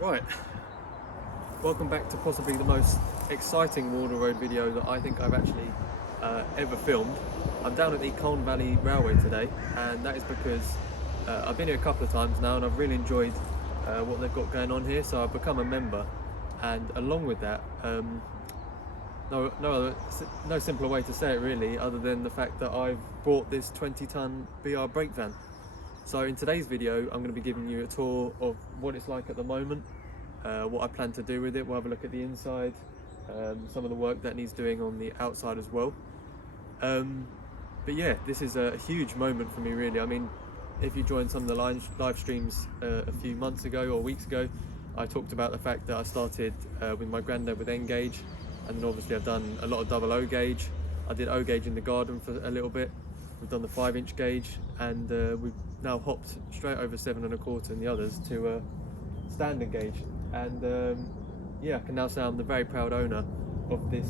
Right, welcome back to possibly the most exciting Wardle Road video that I think I've actually ever filmed. I'm down at the Colne Valley Railway today, and that is because I've been here a couple of times now and I've really enjoyed what they've got going on here, so I've become a member. And along with that, no simpler way to say it really, other than the fact that I've bought this 20-ton BR brake van. So in today's video, I'm going to be giving you a tour of what it's like at the moment, what I plan to do with it. We'll have a look at the inside, some of the work that needs doing on the outside as well. But yeah, this is a huge moment for me really. I mean, if you joined some of the live streams a few months ago or weeks ago, I talked about the fact that I started with my granddad with N gauge, and then obviously I've done a lot of double O gauge. I did O gauge in the garden for a little bit. We've done the 5-inch gauge, and we've now hopped straight over 7¼ in the others to standard gauge. And yeah, I can now say I'm the very proud owner of this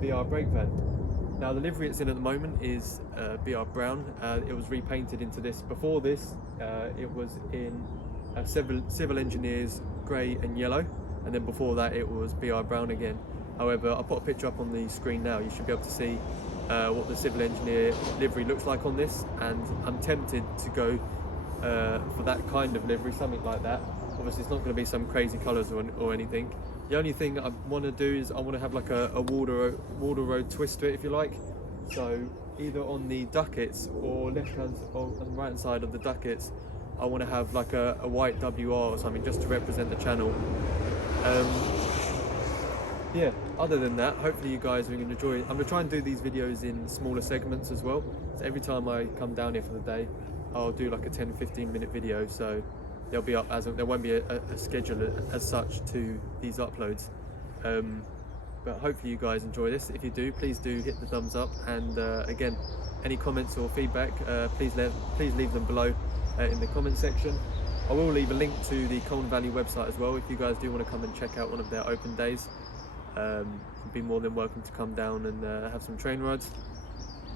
BR brake van. Now the livery it's in at the moment is BR brown. It was repainted into this. Before this, it was in civil engineers grey and yellow, and then before that it was BR brown again. However, I'll put a picture up on the screen now. You should be able to see what the civil engineer livery looks like on this, and I'm tempted to go for that kind of livery, something like that. Obviously it's not going to be some crazy colours or anything. The only thing I want to do is I want to have like a Wardle Road twist to it, if you like. So either on the ducats or left hand or on the right hand side of the ducats, I want to have like a white WR or something, just to represent the channel. Yeah, other than that, hopefully you guys are going to enjoy it. I'm going to try and do these videos in smaller segments as well. So every time I come down here for the day, I'll do like a 10-15 minute video, so they'll be up there won't be a schedule as such to these uploads. But hopefully you guys enjoy this. If you do, please do hit the thumbs up, and again, any comments or feedback, please leave them below in the comment section. I will leave a link to the Colne Valley website as well if you guys do want to come and check out one of their open days. You'd be more than welcome to come down and have some train rides.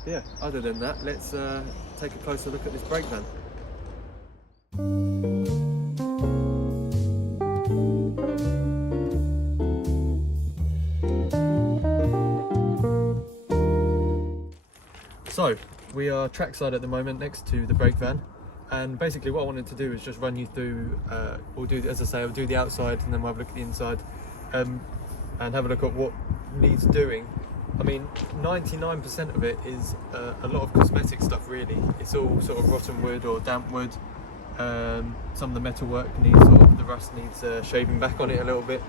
But yeah, other than that, let's take a closer look at this brake van. So we are trackside at the moment next to the brake van, and basically what I wanted to do is just run you through, we'll do, as I say, I'll do the outside and then we'll have a look at the inside, and have a look at what needs doing. I mean, 99% of it is a lot of cosmetic stuff really. It's all sort of rotten wood or damp wood. Some of the metal work needs the rust needs shaving back on it a little bit.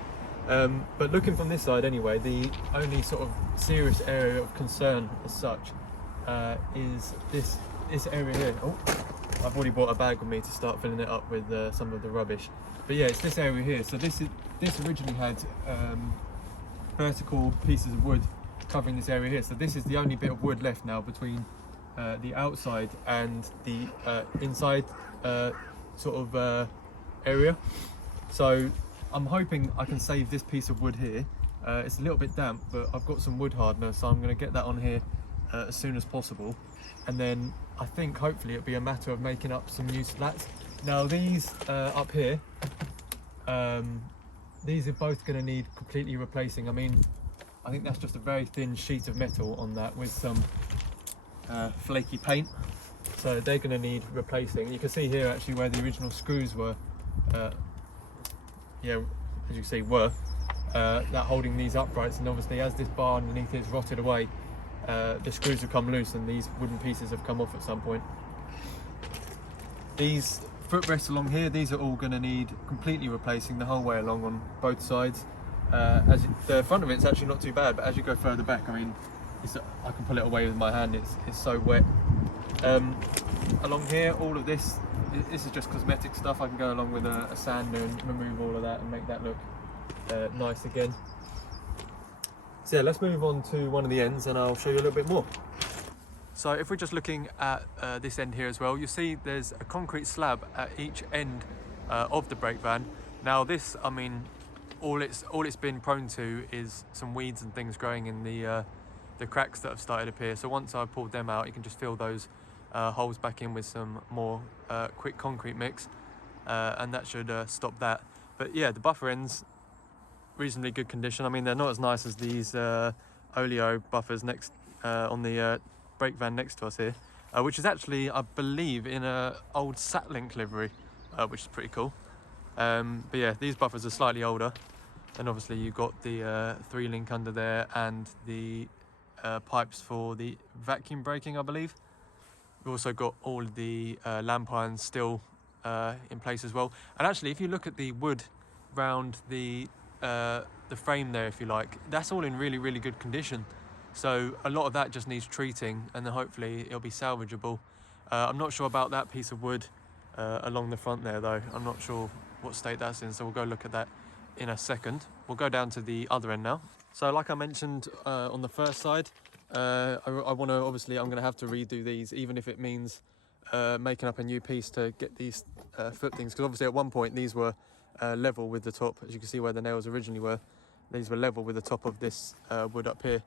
But looking from this side anyway, the only sort of serious area of concern as such is this area here. Oh, I've already brought a bag with me to start filling it up with some of the rubbish. But yeah, it's this area here. So this originally had vertical pieces of wood covering this area here. So this is the only bit of wood left now between the outside and the inside area. So I'm hoping I can save this piece of wood here. It's a little bit damp, but I've got some wood hardener, so I'm going to get that on here as soon as possible, and then I think hopefully it'll be a matter of making up some new slats. Now these up here, these are both going to need completely replacing. I mean, I think that's just a very thin sheet of metal on that with some flaky paint, so they're going to need replacing. You can see here actually where the original screws were, yeah, as you can see, that holding these uprights, and obviously as this bar underneath is rotted away, the screws have come loose and these wooden pieces have come off at some point. These footrests along here, these are all going to need completely replacing the whole way along on both sides. The front of it's actually not too bad, but as you go further back, I mean, I can pull it away with my hand, it's so wet. Along here, all of this is just cosmetic stuff. I can go along with a sander and remove all of that and make that look nice again. So yeah, let's move on to one of the ends and I'll show you a little bit more. So if we're just looking at this end here as well, you see there's a concrete slab at each end of the brake van. Now this, I mean, all it's been prone to is some weeds and things growing in the cracks that have started to appear. So once I've pulled them out, you can just fill those holes back in with some more quick concrete mix, and that should stop that. But yeah, the buffer ends reasonably good condition. I mean, they're not as nice as these Oleo buffers next on the brake van next to us here, which is actually, I believe, in a old Satlink livery, which is pretty cool. But yeah, these buffers are slightly older, and obviously you've got the 3-link under there and the pipes for the vacuum braking, I believe. We've also got all of the lamp irons still in place as well. And actually, if you look at the wood round the frame there, if you like, that's all in really, really good condition. So a lot of that just needs treating, and then hopefully it'll be salvageable. I'm not sure about that piece of wood along the front there, though. I'm not sure what state that's in, so we'll go look at that in a second. We'll go down to the other end now. So like I mentioned on the first side, I want to, obviously I'm going to have to redo these, even if it means making up a new piece to get these footings, because obviously at one point these were level with the top, as you can see where the nails originally were. These were level with the top of this wood up here,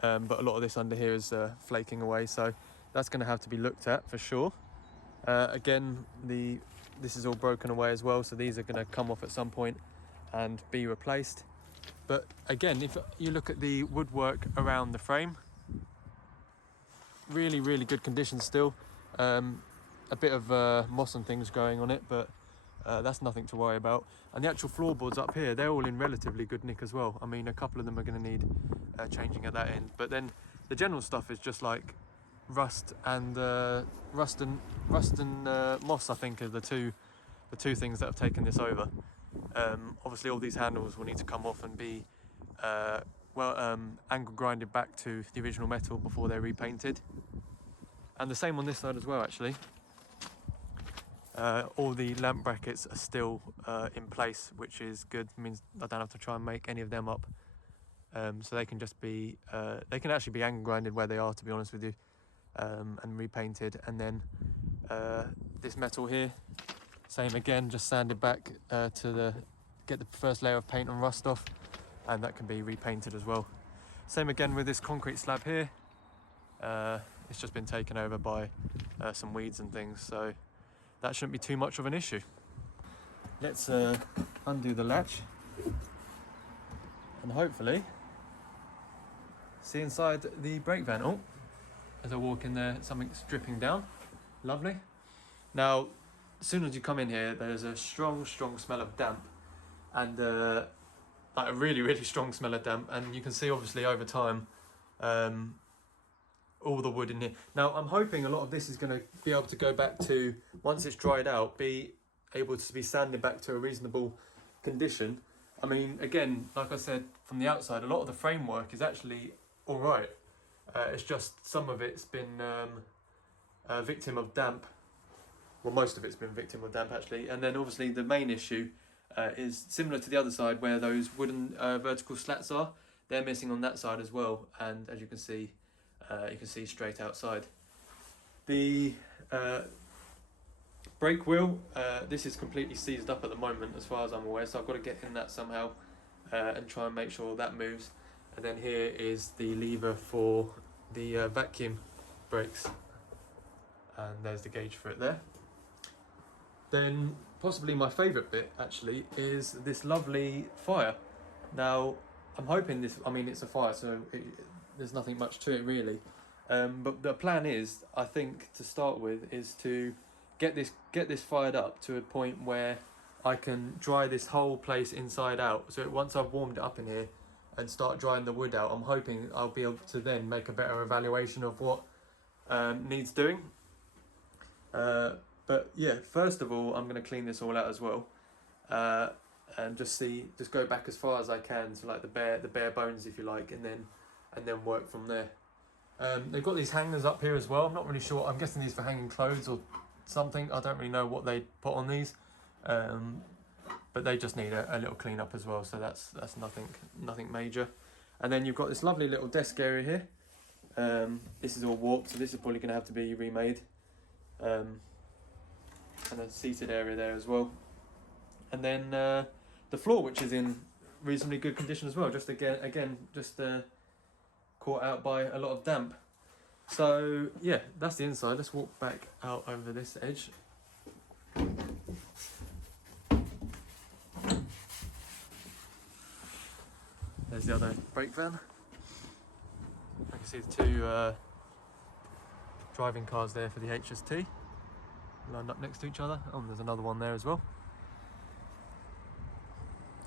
but a lot of this under here is flaking away, so that's going to have to be looked at for sure. Again, this is all broken away as well, so these are going to come off at some point and be replaced. But again, if you look at the woodwork around the frame, really, really good condition still. A bit of moss and things growing on it, but that's nothing to worry about. And the actual floorboards up here, they're all in relatively good nick as well. I mean, a couple of them are going to need changing at that end, but then the general stuff is just like rust and moss, I think, are the two things that have taken this over. Obviously all these handles will need to come off and be angle grinded back to the original metal before they're repainted. And the same on this side as well, actually. All the lamp brackets are still in place, which is good. It means I don't have to try and make any of them up. So they can just be, they can actually be angle grinded where they are, to be honest with you, and repainted. And then this metal here, same again, just sanded back to get the first layer of paint and rust off, and that can be repainted as well. Same again with this concrete slab here. It's just been taken over by some weeds and things, so that shouldn't be too much of an issue. Let's undo the latch and hopefully see inside the brake van. Oh, as I walk in there, something's dripping down. Lovely. Now, as soon as you come in here, there's a strong smell of damp, and like a really, really strong smell of damp. And you can see, obviously, over time, all the wood in here. Now, I'm hoping a lot of this is going to be able to go back to, once it's dried out, be able to be sanded back to a reasonable condition. I mean, again, like I said, from the outside, a lot of the framework is actually all right. It's just some of it's been a victim of damp. Well, most of it's been victim of damp, actually. And then obviously the main issue is similar to the other side, where those wooden vertical slats are. They're missing on that side as well. And as you can see straight outside. The brake wheel, this is completely seized up at the moment as far as I'm aware, so I've got to get in that somehow and try and make sure that moves. And then here is the lever for the vacuum brakes, and there's the gauge for it there. Then possibly my favourite bit actually is this lovely fire. Now I'm hoping this, I mean, it's a fire, so there's nothing much to it really, but the plan is, I think, to start with, is to get this fired up to a point where I can dry this whole place inside out. So once I've warmed it up in here and start drying the wood out, I'm hoping I'll be able to then make a better evaluation of what needs doing. But yeah, first of all, I'm going to clean this all out as well, and just go back as far as I can to like the bare bones, if you like, and then work from there. They've got these hangers up here as well. I'm not really sure. I'm guessing these for hanging clothes or something. I don't really know what they put on these, but they just need a little clean up as well. So that's nothing major. And then you've got this lovely little desk area here. This is all warped, so this is probably going to have to be remade. And a seated area there as well. And then the floor, which is in reasonably good condition as well. Just again, caught out by a lot of damp. So yeah, that's the inside. Let's walk back out over this edge. There's the other brake van. I can see the two driving cars there for the HST lined up next to each other. Oh, and there's another one there as well.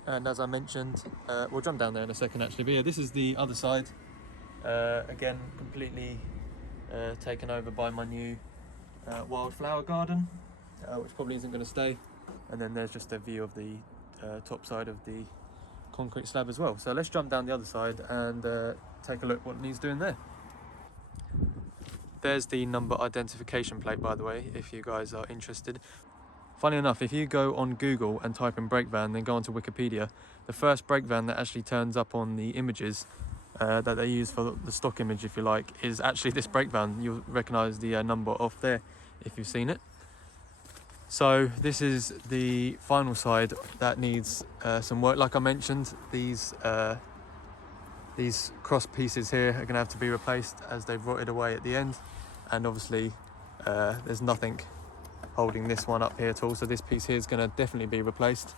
And as I mentioned, we'll jump down there in a second actually, but yeah, this is the other side. Again, completely taken over by my new wildflower garden, which probably isn't going to stay. And then there's just a view of the top side of the concrete slab as well. So let's jump down the other side and take a look what needs doing there. There's the number identification plate, by the way, if you guys are interested. Funny enough, if you go on Google and type in brake van, then go onto Wikipedia, the first brake van that actually turns up on the images that they use for the stock image, if you like, is actually this brake van. You'll recognise the number off there if you've seen it. So this is the final side that needs some work. Like I mentioned, these cross pieces here are going to have to be replaced as they've rotted away at the end, and obviously there's nothing holding this one up here at all, so this piece here is going to definitely be replaced.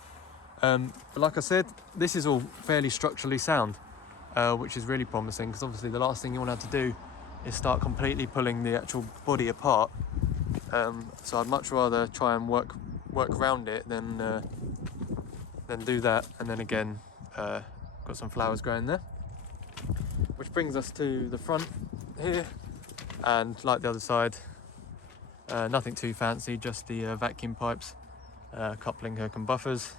But like I said, this is all fairly structurally sound, which is really promising, because obviously the last thing you want to have to do is start completely pulling the actual body apart. So I'd much rather try and work around it than do that. And then again, got some flowers growing there, which brings us to the front here, and like the other side, nothing too fancy, just the vacuum pipes, coupling hook and buffers,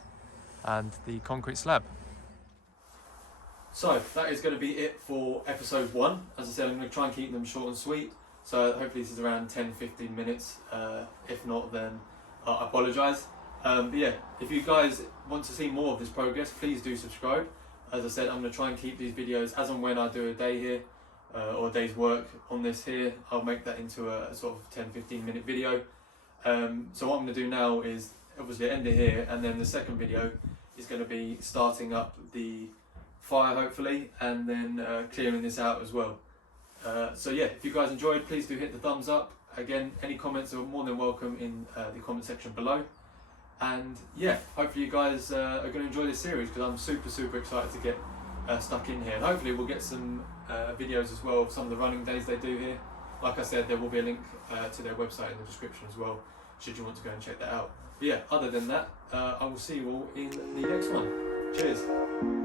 and the concrete slab. So that is going to be it for episode 1. As I said, I'm going to try and keep them short and sweet, so hopefully this is around 10-15 minutes. If not, then I apologise. But yeah, if you guys want to see more of this progress, please do subscribe. As I said, I'm going to try and keep these videos as and when I do a day here, or a day's work on this here, I'll make that into a sort of 10-15 minute video. So what I'm going to do now is obviously end it here, and then the second video is going to be starting up the fire hopefully, and then clearing this out as well. So yeah, if you guys enjoyed, please do hit the thumbs up. Again, any comments are more than welcome in the comment section below. And yeah, hopefully you guys are going to enjoy this series, because I'm super excited to get stuck in here, and hopefully we'll get some videos as well of some of the running days they do here. Like I said, there will be a link to their website in the description as well, should you want to go and check that out. But yeah, other than that, I will see you all in the next one. Cheers.